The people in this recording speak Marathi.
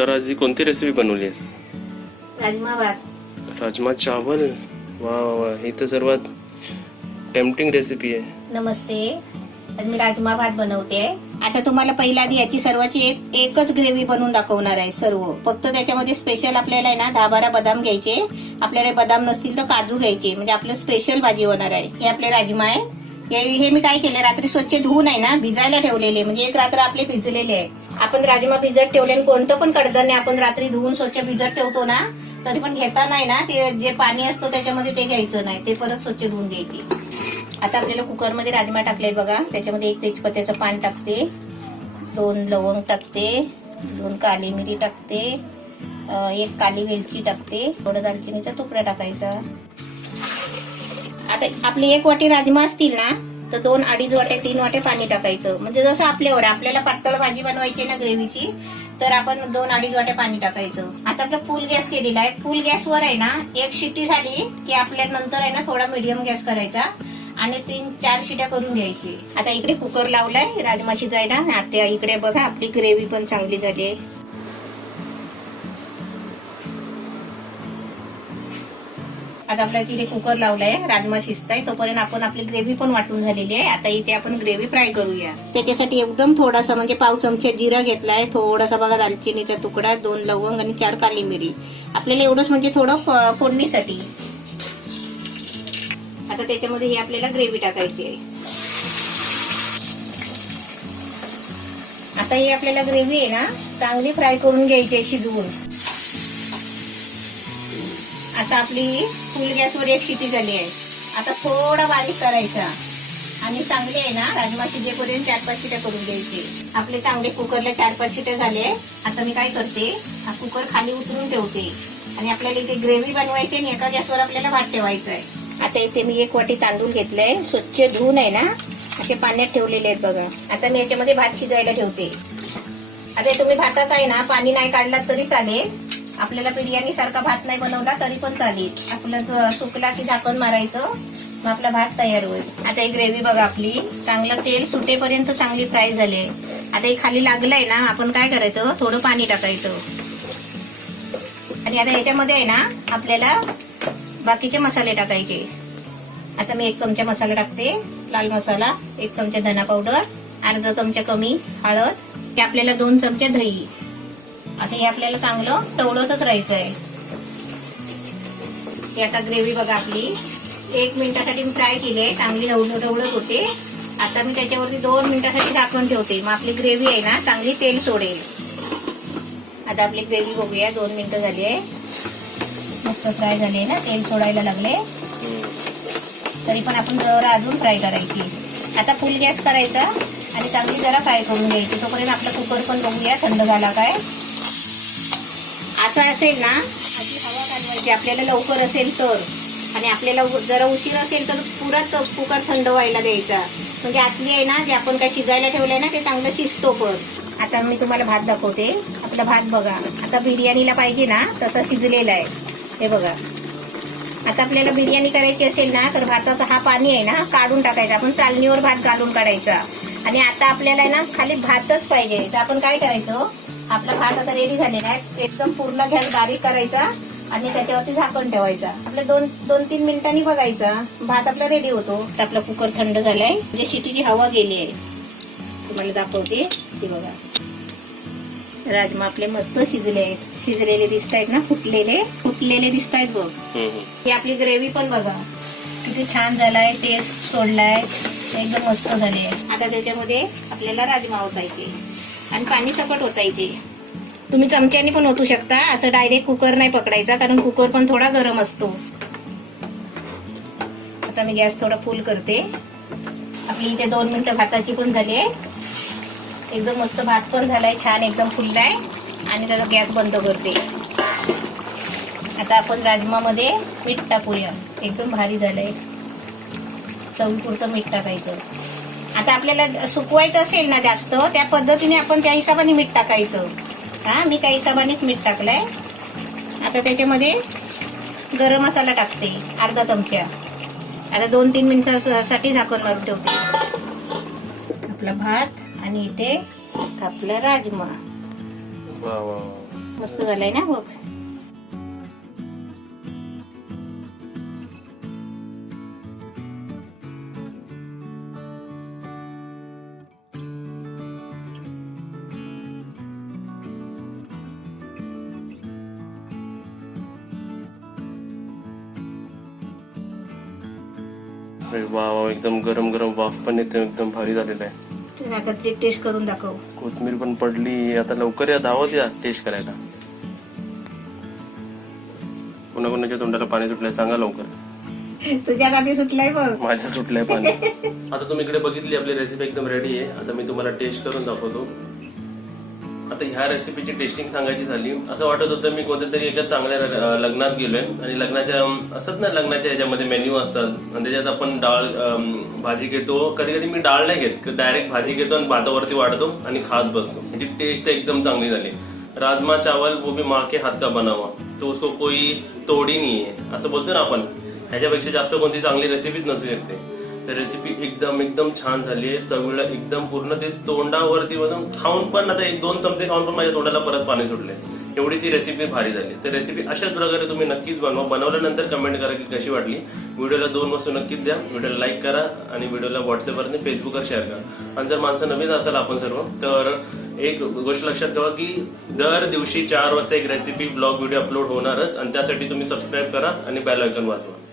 तर आज ही कोणती रेसिपी बनवली आहेस? राजमा भात. राजमा चावल. वा वा वा, ही तर सर्वात टेम्पटिंग रेसिपी आहे. नमस्ते. आज मी राजमा भात बनवते. आता तुम्हाला पहिल्या आधी याची सर्वाची एकच ग्रेव्ही बनवून दाखवणार आहे. सर्व फक्त त्याच्यामध्ये स्पेशल आपल्याला आहे ना 10-12 बदाम घ्यायचे. आपल्याकडे बदाम नसतील तर काजू घ्यायचे, म्हणजे आपलं स्पेशल भाजी होणार आहे. हे आपले राजमा आहे. हे मी काय केलं, रात्री स्वच्छ धुवून आहे ना भिजायला ठेवलेले, म्हणजे एक रात्र आपले भिजलेले आहे. आपण राजमा भिजत ठेवले, कोणतं पण कडधान्य आपण रात्री धुवून स्वच्छ भिजत ठेवतो ना, तरी पण घेता नाही ना ते जे पाणी असतं त्याच्यामध्ये ते घ्यायचं नाही, ते परत स्वच्छ धुवून घ्यायचे. आता आपल्याला कुकरमध्ये राजमा टाकले बघा. त्याच्यामध्ये 1 तेजपत्त्याचं पान टाकते, 2 लवंग टाकते, 2 काली मिरी टाकते, 1 काली वेलची टाकते, थोडं दालचिनीचा तुकडा टाकायचा. आता आपली 1 वाटी राजमा असतील ना तर 2-2.5 वाटे 3 वाटे पाणी टाकायचं. म्हणजे जसं आपल्यावर, आपल्याला पातळ भाजी बनवायची ना ग्रेव्हीची, तर आपण 2-2.5 वाटे पाणी टाकायचं. आता आपला फुल गॅस केलेला आहे. फुल गॅसवर आहे ना 1 शिट्टी झाली की आपल्या नंतर आहे ना थोडा मीडियम गॅस करायचा आणि 3-4 शिट्या करून घ्यायची. आता इकडे कुकर लावलाय राजमा शिजायला. आता इकडे बघा आपली ग्रेव्ही पण चांगली झाली आहे. आता आपल्या तिथे कुकर लावलाय, राजमा शिजताय तोपर्यंत आपण आपली ग्रेव्ही पण वाटून झालेली आहे. आता इथे आपण ग्रेव्ही फ्राय करूया. त्याच्यासाठी एकदम थोडासा म्हणजे पाव चमचा जिरा घेतलाय, थोडासा बघा दालचिनीचा तुकडा, 2 लवंग आणि 4 काली मिरी. आपल्याला एवढंच म्हणजे थोडं फोडणीसाठी. आता त्याच्यामध्ये ही आपल्याला ग्रेव्ही टाकायची आहे. आता ही आपल्याला ग्रेव्ही आहे ना चांगली फ्राय करून घ्यायची आहे, शिजवून. आता आपली फुल गॅसवर 1 शिटी झाली आहे. आता थोडा बारीक करायचा आणि चांगले आहे ना राजमा शिजेपर्यंत 4-5 शिट्या करून घ्यायचे. आपले चांगले कुकरला 4-5 शिट्या झाले. आता मी काय करते, हा कुकर खाली उतरून ठेवते आणि आपल्याला इथे ग्रेव्ही बनवायची आणि एका गॅसवर आपल्याला भात ठेवायचा आहे. आता इथे मी 1 वाटी तांदूळ घेतलाय, स्वच्छ धुवून आहे ना असे पाण्यात ठेवलेले आहेत बघा. आता मी याच्यामध्ये भात शिजायला ठेवते. आता तुम्ही भाताचा आहे ना पाणी नाही काढलात तरी चालेल. आपल्याला बिर्याणी सारखा भात नाही बनवला तरी पण चालेल. आपलं सुकला की झाकण मारायचं, मग आपला भात तयार होईल. आता ही ग्रेव्ही बघा आपली चांगलं तेल सुटेपर्यंत चांगली फ्राय झाली. आता हे खाली लागलंय ना, आपण काय करायचं, थोडं पाणी टाकायचं आणि आता याच्यामध्ये आहे ना आपल्याला बाकीचे मसाले टाकायचे. आता मी 1 चमचा मसाला टाकते, लाल मसाला, 1 चमचा धना पावडर, अर्धा चमचा कमी हळद, हे आपल्याला 2 चमचे दही. आता हे आपल्याला चांगलं टवळतच राहायचं आहे. हे आता ग्रेव्ही बघा आपली 1 मिनिटासाठी मी फ्राय केली आहे, चांगली ढवळत होते. आता मी त्याच्यावरती 2 मिनिटासाठी झाकण ठेवते, मग आपली ग्रेव्ही आहे ना चांगली तेल सोडेल. आता आपली ग्रेव्ही बघूया, 2 मिनिटं झाली आहे, मस्त फ्राय झाली ना, तेल सोडायला लागले. तरी पण आपण जरा अजून फ्राय करायची. आता फुल गॅस करायचा आणि चांगली जरा फ्राय करून घ्यायची. तोपर्यंत आपला कुकर पण बघूया थंड झाला काय. असं असेल ना अशी हवा घालवायची आपल्याला लवकर असेल तर, आणि आपल्याला जरा उशीर असेल तर पुरा कुकर थंड व्हायला द्यायचा, म्हणजे आतली आहे ना जे आपण काय शिजायला ठेवलंय ना ते चांगलं शिजतो पण. आता मी तुम्हाला भात दाखवते. आपला भात बघा आता बिर्याणीला पाहिजे ना तसा शिजलेला आहे, हे बघा. आता आपल्याला बिर्याणी करायची असेल ना तर भाताचा हा पाणी आहे ना काढून टाकायचा. आपण चालणीवर भात घालून काढायचा. आणि आता आपल्याला आहे ना खाली भातच पाहिजे, तर आपण काय करायचं, आपला भात आता रेडी झालेला आहे, एकदम पूर्ण गॅस बारीक करायचा आणि त्याच्यावरती झाकण ठेवायचा. आपल्या 2-3 मिनिटांनी बघायचा भात आपला रेडी होतो. तर आपला कुकर थंड झालाय, म्हणजे शिटीची हवा गेली आहे. तुम्हाला दाखवते, ती बघा राजमा आपले मस्त शिजले आहेत, शिजलेले दिसत आहेत ना, फुटलेले दिसत आहेत बघ. ही आपली ग्रेव्ही पण बघा किती छान झालाय, टेस्ट सोडलाय, एकदम मस्त झाले. आता त्याच्यामध्ये आपल्याला राजमा ओतायचे आणि पाणी सकट ओतायचे. तुम्ही चमच्याने पण ओतू शकता, असं डायरेक्ट कुकर नाही पकडायचा, कारण कुकर पण थोडा गरम असतो. आता मी गॅस थोडा फुल करते. आपली इथे 2 मिनिटं भाताची पण झाली आहे, एकदम मस्त भात पण झालाय, छान एकदम फुललाय. आणि त्याचा गॅस बंद करते. आता आपण राजमामध्ये मीठ टाकूया, एकदम भारी झालंय. चवीपुरतं मीठ टाकायचं. आता आपल्याला सुकवायचं असेल ना जास्त, त्या पद्धतीने आपण त्या हिशोबाने मीठ टाकायचं. हा, मी त्या हिशोबानेच मीठ टाकलंय. आता त्याच्यामध्ये गरम मसाला टाकते, अर्धा चमचा. आता 2-3 मिनिटासाठी झाकण मारून ठेवते. आपला भात आणि इथे आपला राजमा. मस्त झालंय ना बघ. अरे वा वा, एकदम गरम गरम वाफ पण येते, एकदम भारी झालेलं आहे. तर आता ते टेस्ट करून दाखव. कोथमीर पण पडली. आता लवकर या, धावत या टेस्ट करायला. पुन्हा कोणाच्या तोंडाला पाणी सुटलंय सांगा लवकर. तुझ्या आधी सुटलाय बघ. माझ्या सुटलंय पाणी. आता तुम्ही इकडे बघितली आपली रेसिपी एकदम रेडी आहे. आता मी तुम्हाला टेस्ट करून दाखवतो. आता ह्या रेसिपीची टेस्टिंग सांगायची झाली, असं वाटत होतं मी कोणत्यातरी एका चांगल्या लग्नात गेलोय आणि लग्नाच्या असत ना, लग्नाच्या ह्याच्यामध्ये मेन्यू असतात आणि त्याच्यात आपण डाळ भाजी घेतो. कधी कधी मी डाळ नाही घेत, डायरेक्ट भाजी घेतो आणि भातावरती वाढतो आणि खात बसतो. ह्याची टेस्ट एकदम चांगली झाली. राजमा चावल वो भी माँ के हात का बनावा, तो उसको कोई तोडी नाही आहे असं बोलतो ना आपण. ह्याच्यापेक्षा जास्त कोणती चांगली रेसिपीच नसू शकते. तर रेसिपी एकदम एकदम छान झाली आहे. चवीला एकदम पूर्ण ते तोंडावरती खाऊन पण आता 1-2 चमचे खाऊन पण माझ्या तोंडाला परत पाणी सुटले, एवढी ती रेसिपी भारी झाली. तर रेसिपी अशाच प्रकारे तुम्ही नक्कीच बनवा. बनवल्यानंतर कमेंट करा की कशी वाटली. व्हिडिओला 2 वस्तू नक्कीच द्या. व्हिडिओला लाईक करा आणि व्हिडिओला व्हॉट्सअपवर आणि फेसबुकवर शेअर करा. आणि जर माणसं नवीन असाल आपण सर्व, तर एक गोष्ट लक्षात ठेवा की दर दिवशी 4 वाजता एक रेसिपी ब्लॉग व्हिडिओ अपलोड होणारच आणि त्यासाठी तुम्ही सबस्क्राईब करा आणि बेल आयकॉन वाजवा.